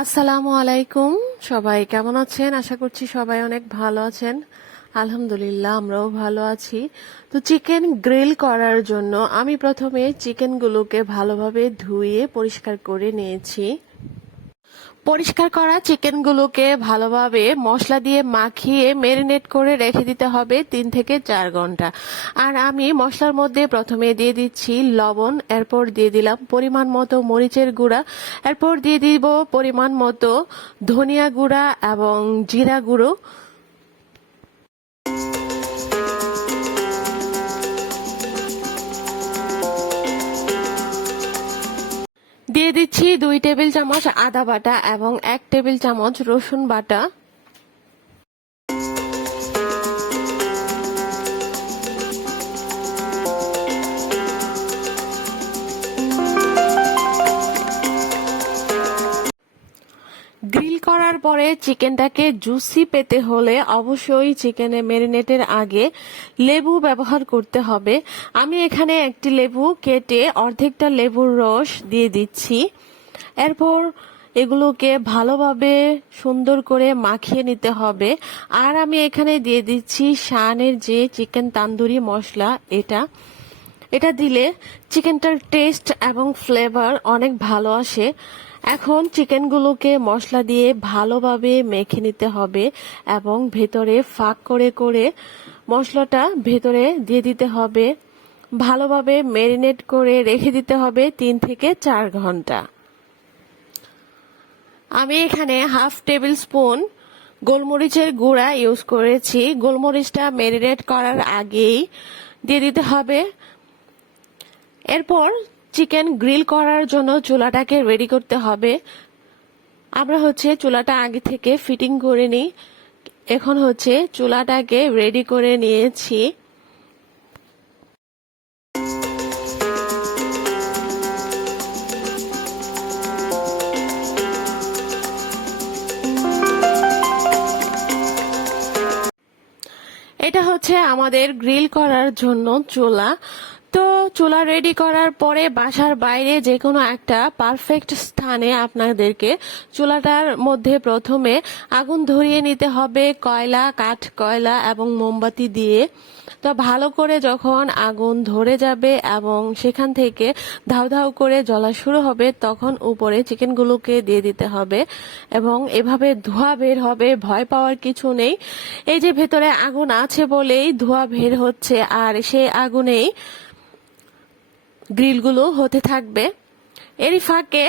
আসসালামু আলাইকুম। সবাই কেমন আছেন? আশা করছি সবাই অনেক ভালো আছেন। আলহামদুলিল্লাহ, আমরাও ভালো আছি। তো চিকেন গ্রিল করার জন্য আমি প্রথমে চিকেনগুলোকে ভালোভাবে ধুয়ে পরিষ্কার করে নিয়েছি। পরিষ্কার করা চিকেনগুলোকে ভালোভাবে মশলা দিয়ে মাখিয়ে মেরিনেট করে রেখে দিতে হবে তিন থেকে চার ঘণ্টা। আর আমি মশলার মধ্যে প্রথমে দিয়ে দিচ্ছি লবণ, এরপর দিয়ে দিলাম পরিমাণ মতো মরিচের গুঁড়া, এরপর দিয়ে দিব পরিমাণ মতো ধনিয়া গুঁড়া এবং জিরা গুঁড়ো। দুই টেবিল চামচ আদা বাটা এবং এক টেবিল চামচ রসুন বাটা। গ্রিল করার পরে চিকেনটাকে জুসি পেতে হলে অবশ্যই চিকেনে মেরিনেটের আগে লেবু ব্যবহার করতে হবে। আমি এখানে একটি লেবু কেটে অর্ধেকটা লেবুর রস দিয়ে দিচ্ছি। এরপর এগুলোকে ভালোভাবে সুন্দর করে মাখিয়ে নিতে হবে। আর আমি এখানে দিয়ে দিচ্ছি শানের যে চিকেন তান্দুরি মশলা, এটা। এটা দিলে চিকেনটার টেস্ট এবং ফ্লেভার অনেক ভালো আসে। এখন চিকেনগুলোকে মশলা দিয়ে ভালোভাবে মেখে নিতে হবে এবং ভেতরে ফাঁক করে করে মশলাটা ভেতরে দিয়ে দিতে হবে। ভালোভাবে ম্যারিনেট করে রেখে দিতে হবে তিন থেকে চার ঘণ্টা। আমি এখানে হাফ টেবিল স্পুন গোলমরিচের গুঁড়া ইউজ করেছি। গোলমরিচটা ম্যারিনেট করার আগেই দিয়ে দিতে হবে। এরপর চিকেন গ্রিল করার জন্য চুলাটাকে রেডি করতে হবে। আমরা হচ্ছে চুলাটা আগে থেকে ফিটিং করে নিই। এখন হচ্ছে চুলাটাকে রেডি করে নিয়েছি। এটা হচ্ছে আমাদের গ্রিল করার জন্য চুলা। তো চুলা রেডি করার পরে বাসার বাইরে যে কোনো একটা পারফেক্ট স্থানে আপনাদেরকে চুলাটার মধ্যে প্রথমে আগুন ধরিয়ে নিতে হবে, কয়লা, কাঠ, কয়লা এবং মোমবাতি দিয়ে। তো ভালো করে যখন আগুন ধরে যাবে এবং সেখান থেকে ধাউ ধাউ করে জ্বলা শুরু হবে, তখন উপরে চিকেনগুলোকে দিয়ে দিতে হবে এবং এভাবে ধোয়া বের হবে, ভয় পাওয়ার কিছু নেই। এই যে ভেতরে আগুন আছে বলেই ধোয়া বের হচ্ছে আর সেই আগুনেই গ্রিলগুলো হতে থাকবে। এরই ফাঁকে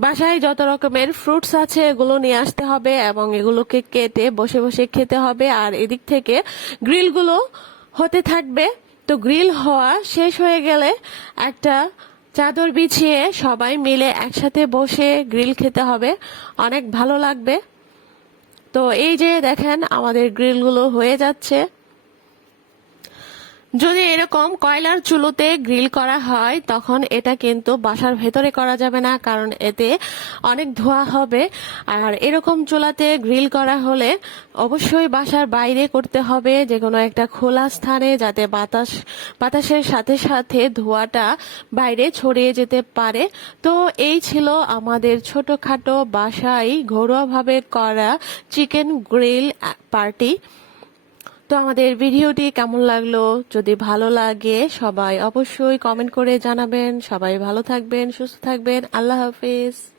বাসায় যত রকমের ফ্রুটস আছে, এগুলো নিয়ে আসতে হবে এবং এগুলোকে কেটে বসে বসে খেতে হবে। আর এদিক থেকে গ্রিলগুলো হতে থাকবে। তো গ্রিল হওয়া শেষ হয়ে গেলে একটা চাদর বিছিয়ে সবাই মিলে একসাথে বসে গ্রিল খেতে হবে। অনেক ভালো লাগবে। তো এই যে দেখেন, আমাদের গ্রিলগুলো হয়ে যাচ্ছে। যদি এরকম কয়লার চুলোতে গ্রিল করা হয়, তখন এটা কিন্তু বাসার ভেতরে করা যাবে না, কারণ এতে অনেক ধোয়া হবে। আর এরকম চুলাতে গ্রিল করা হলে অবশ্যই বাসার বাইরে করতে হবে যে কোনো একটা খোলা স্থানে, যাতে বাতাস, বাতাসের সাথে সাথে ধোঁয়াটা বাইরে ছড়িয়ে যেতে পারে। তো এই ছিল আমাদের ছোটখাটো বাসায় ঘরোয়াভাবে করা চিকেন গ্রিল পার্টি। তো আমাদের ভিডিওটি কেমন লাগল? যদি ভালো লাগে, সবাই অবশ্যই কমেন্ট করে জানাবেন। সবাই ভালো থাকবেন, সুস্থ থাকবেন। আল্লাহ হাফিজ।